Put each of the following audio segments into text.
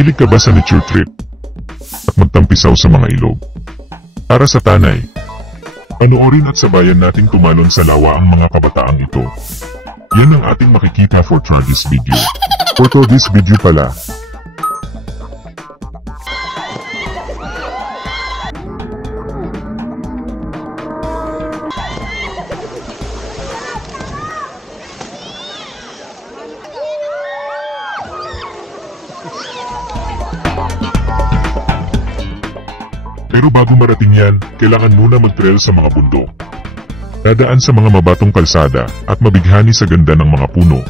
Mahilig ka ba sa nature trip? At magtampisaw sa mga ilog? Para sa tanay, panoorin at sabayan nating tumalon sa lawa ang mga kabataang ito. Yan ang ating makikita for this video. For this video pala. Pero bago marating yan, kailangan muna mag-trail sa mga bundok. Dadaan sa mga mabatong kalsada at mabighani sa ganda ng mga puno.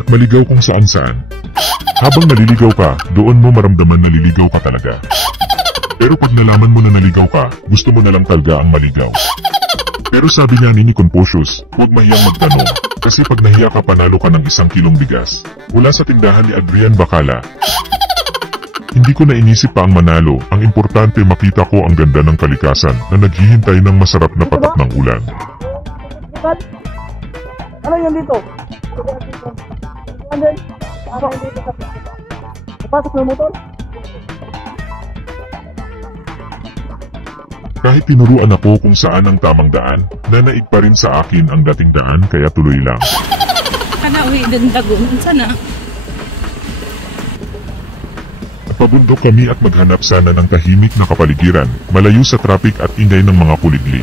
At maligaw kung saan-saan. Habang naliligaw ka, doon mo maramdaman naliligaw ka talaga. Pero pag nalaman mo na naligaw ka, gusto mo na lang talaga ang maligaw. Pero sabi nga ni Confucius, huwag mahiyang magtanong. Kasi pag nahiya ka panalo ka ng 1 kilong bigas. Mula sa tindahan ni Adrian Bacala. Hindi ko na inisip pa ang manalo, ang importante makita ko ang ganda ng kalikasan na naghihintay ng masarap na patak ng ulan. Ano yun dito? Pasok ng motor? Kahit tinuruan ako kung saan ang tamang daan, nanaig pa rin sa akin ang dating daan kaya tuloy lang. Kanawi din dagon sana. Pabundok kami at maghanap sana ng tahimik na kapaligiran, malayo sa traffic at ingay ng mga kuliglig.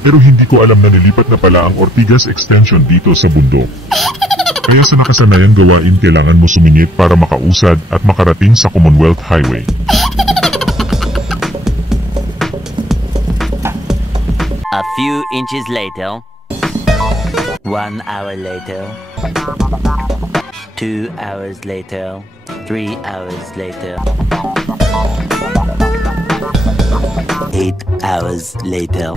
Pero hindi ko alam na nilipat na pala ang Ortigas Extension dito sa bundok. Kaya sa nakasanayan gawain kailangan mo sumingit para makausad at makarating sa Commonwealth Highway. A few inches later. 1 hour later. 2 hours later. 3 hours later. 8 hours later.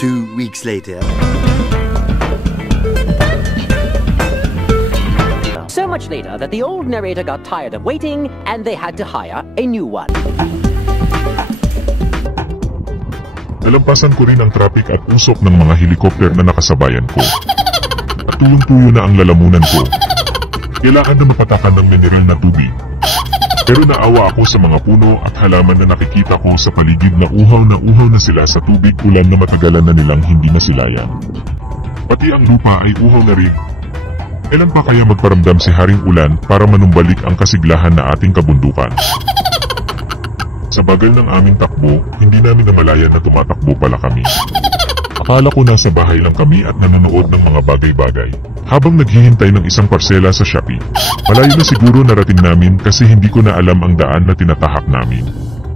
2 weeks later. So much later that the old narrator got tired of waiting and they had to hire a new one. Nalampasan ko rin ang traffic at usok ng mga helikopter na nakasabayan ko. At tuyong-tuyo na ang lalamunan ko. Kailangan na mapatakan ng mineral na tubig. Pero naawa ako sa mga puno at halaman na nakikita ko sa paligid na uhaw na sila sa tubig ulan na matagalan na nilang hindi masilayan. Pati ang lupa ay uhaw na rin. Kailan pa kaya magparamdam si Haring Ulan para manumbalik ang kasiglahan na ating kabundukan? Sa bagal ng aming takbo, hindi namin namalayan na tumatakbo pala kami. Akala ko nasa bahay lang kami at nanonood ng mga bagay-bagay. Habang naghihintay ng isang parsela sa Shopee. Malayo na siguro narating namin kasi hindi ko na alam ang daan na tinatahak namin.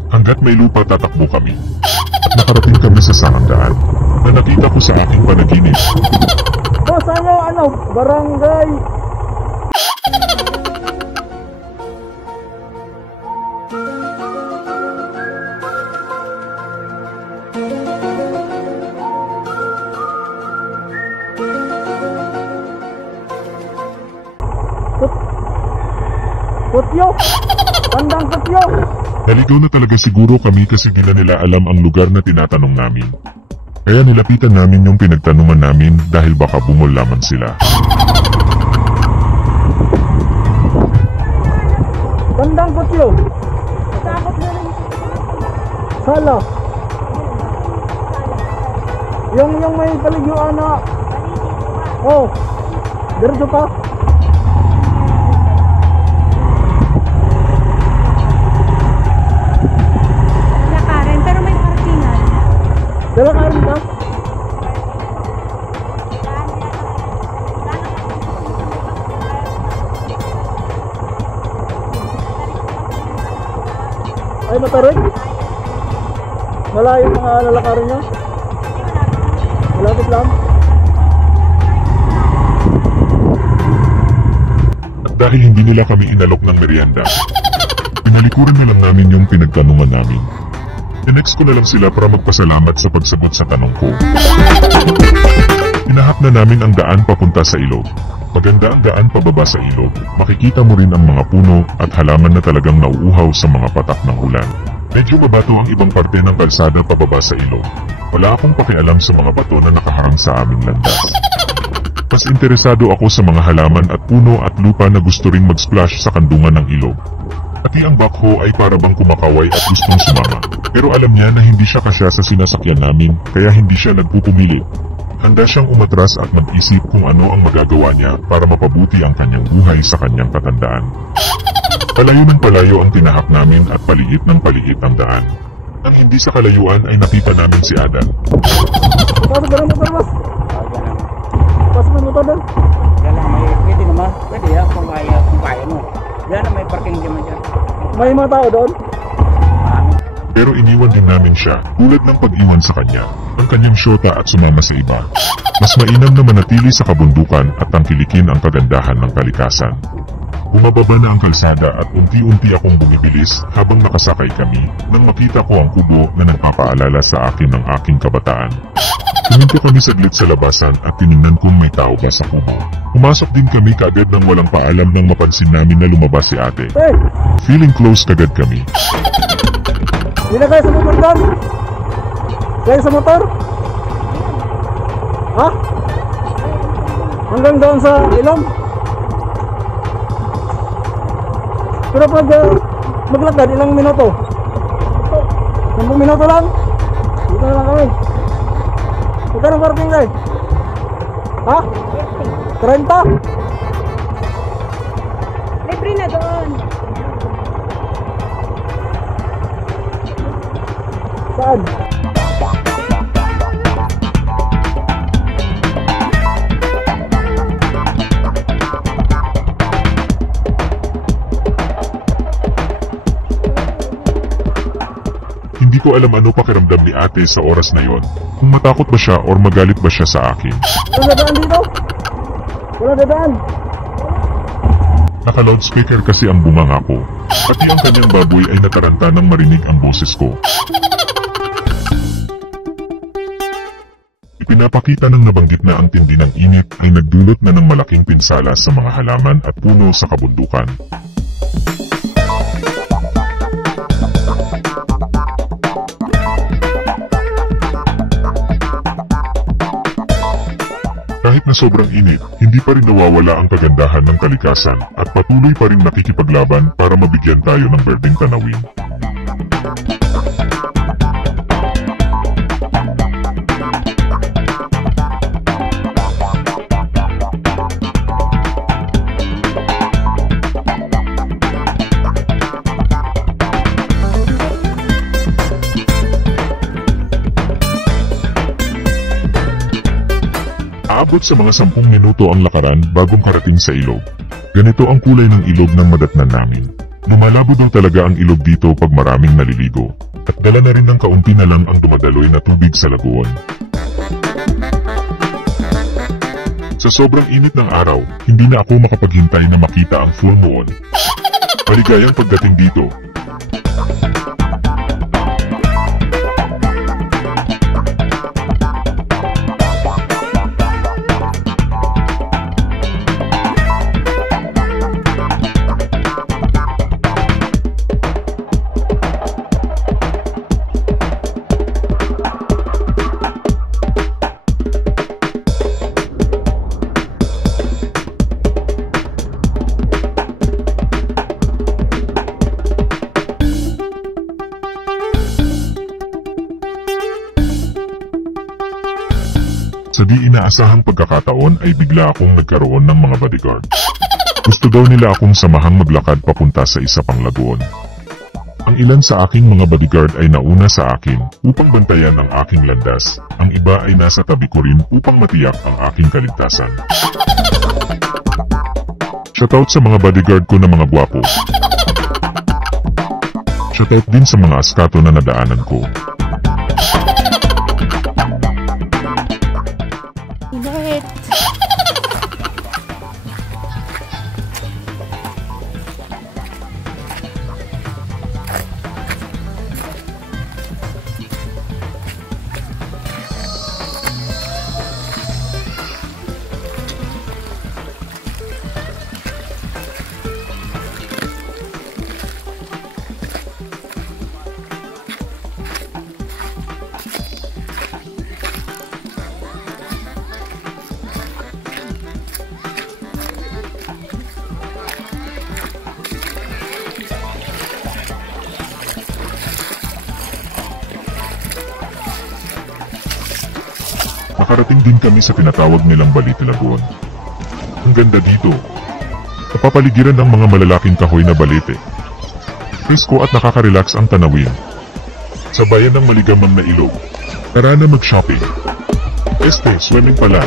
Hanggat may lupa tatakbo kami. At nakarating kami sa sakang daan na nakita ko sa aking panaginip. Boss, barangay? Putyo! Bandang Putyo! Naligaw na talaga siguro kami kasi di na nila alam ang lugar na tinatanong namin. Kaya nilapitan namin yung pinagtanungan namin dahil baka bungol lamang sila. Bandang Putyo! Takot na rin. Sala! Yung may paliguan na... Oh! Diretso pa! Dala ka rin ka? Ay, matarig? Malayo mga lalakarin niya? Malapit lang? At dahil hindi nila kami inalok ng merienda, pinalikuran na lang namin yung pinagtanungan namin. Next ko na lang sila para magpasalamat sa pagsagot sa tanong ko. Hinahap na namin ang daan papunta sa ilog. Maganda ang daan pababa sa ilog. Makikita mo rin ang mga puno at halaman na talagang nauuhaw sa mga patak ng ulan. Medyo mabato ang ibang parte ng kalsada pababa sa ilog. Wala akong pakialam sa mga bato na nakaharang sa aming landas. Mas interesado ako sa mga halaman at puno at lupa na gusto ring mag-splash sa kandungan ng ilog. Pati ang bakho ay para bang kumakaway at gustong sumama. Pero alam niya na hindi siya kasya sa sinasakyan namin, kaya hindi siya nagpupumilit. Handa siyang umatras at mag-isip kung ano ang magagawa niya para mapabuti ang kanyang buhay sa kanyang katandaan. Palayo ng palayo ang tinahak namin at paliit ng paliit ang daan. Ang hindi sa kalayuan ay nakita namin si Adan. Pasok ka ng motor, boss. Pasok ng motor doon. Yan lang, may pwede naman. Pwede ya, kung kaya mo. Yan na may parking naman dyan. May mga tao doon. Pero iniwan din namin siya, tulad ng pag-iwan sa kanya, ang kanyang syota at sumama sa iba. Mas mainam na manatili sa kabundukan at tangkilikin ang kagandahan ng kalikasan. Bumababa na ang kalsada at unti-unti akong bumibilis habang nakasakay kami nang makita ko ang kubo na nagpapaalala sa akin ng aking kabataan. Huminto kami saglit sa labasan at tiningnan kung may tao ba sa kubo. Pumasok din kami kaagad nang walang paalam nang mapansin namin na lumabas si ate. Hey! Feeling close kagad kami. Hindi na kayo sa motor doon. Kayo sa motor? Ha? Hanggang doon sa ilong? Pero pag maglakad, ilang minuto? 10 minuto lang? Dito na lang kami. Ito ng parking guys. Ha? 30? Libre na doon. Saan? Hindi ko alam ano pakiramdam ni ate sa oras na yon. Kung matakot ba siya or magalit ba siya sa akin. Walang dadaan dito? Walang dadaan? Naka-loudspeaker kasi ang bunganga ko. Pati ang kanyang baboy ay nataranta nang marinig ang boses ko. Ipinapakita ng nabanggit na ang tindi ng init ay nagdulot na ng malaking pinsala sa mga halaman at puno sa kabundukan. Kahit na sobrang init, hindi pa rin nawawala ang kagandahan ng kalikasan at patuloy pa rin nakikipaglaban para mabigyan tayo ng berdeng tanawin. Aabot sa mga 10 minuto ang lakaran bagong karating sa ilog. Ganito ang kulay ng ilog ng madatnan namin. Lumalabo daw talaga ang ilog dito pag maraming naliligo. At dala na rin ng kaunti na lang ang dumadaloy na tubig sa lagoon. Sa sobrang init ng araw, hindi na ako makapaghintay na makita ang full moon. Maligayang pagdating dito. Sa di inaasahang pagkakataon ay bigla akong nagkaroon ng mga bodyguard. Gusto daw nila akong samahang maglakad papunta sa isa pang lagoon. Ang ilan sa aking mga bodyguard ay nauna sa akin upang bantayan ang aking landas. Ang iba ay nasa tabi ko rin upang matiyak ang aking kaligtasan. Shoutout sa mga bodyguard ko na mga gwapo. Shoutout din sa mga askato na nadaanan ko. Bakit? Nakarating din kami sa tinatawag nilang Balite Lagoon. Ang ganda dito. Napapaligiran ng mga malalaking kahoy na balete. Presko at nakaka-relax ang tanawin. Sa bayan ng maligamang na ilog. Tara na mag-shopping. Swimming pala.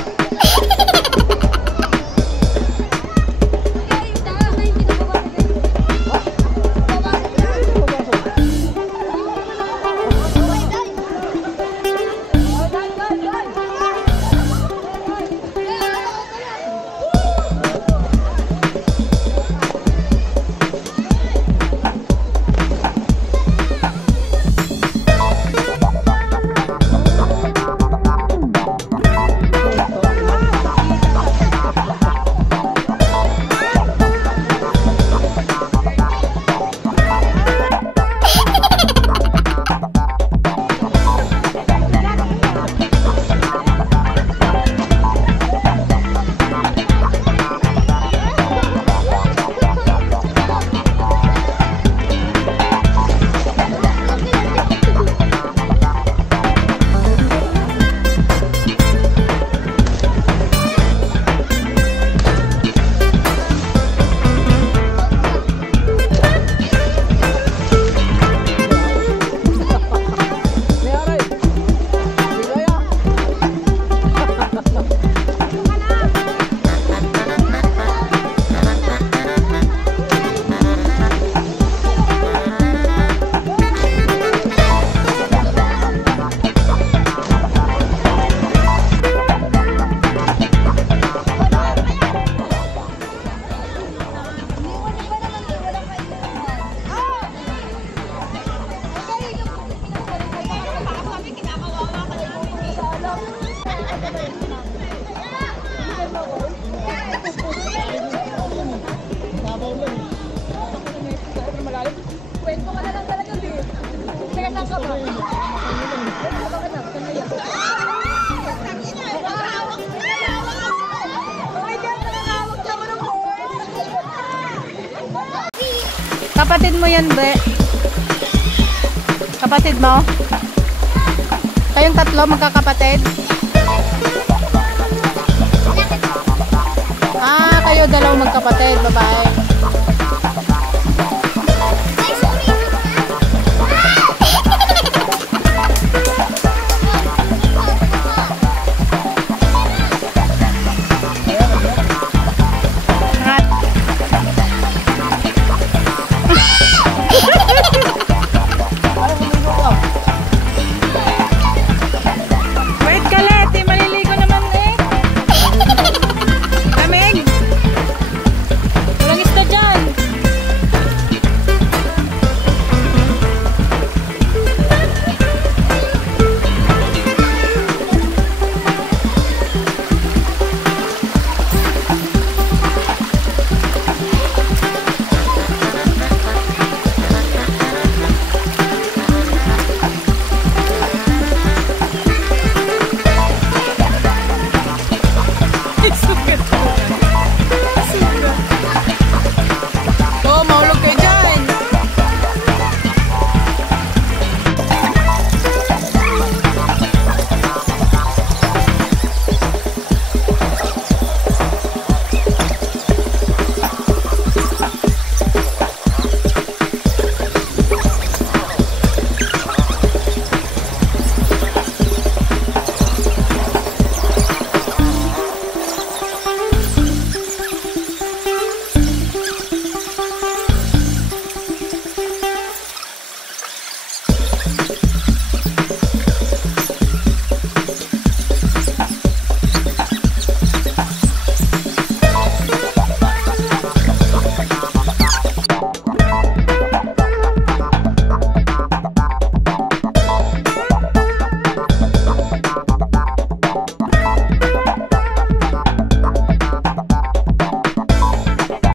Kapatid mo yan, Be? Kapatid mo? Kayong tatlo magkakapatid? Ah, kayo dalawang magkapatid, babae. Wait ka, Leti, maliligo naman eh. Lamig. Walang isda dyan. Sugat.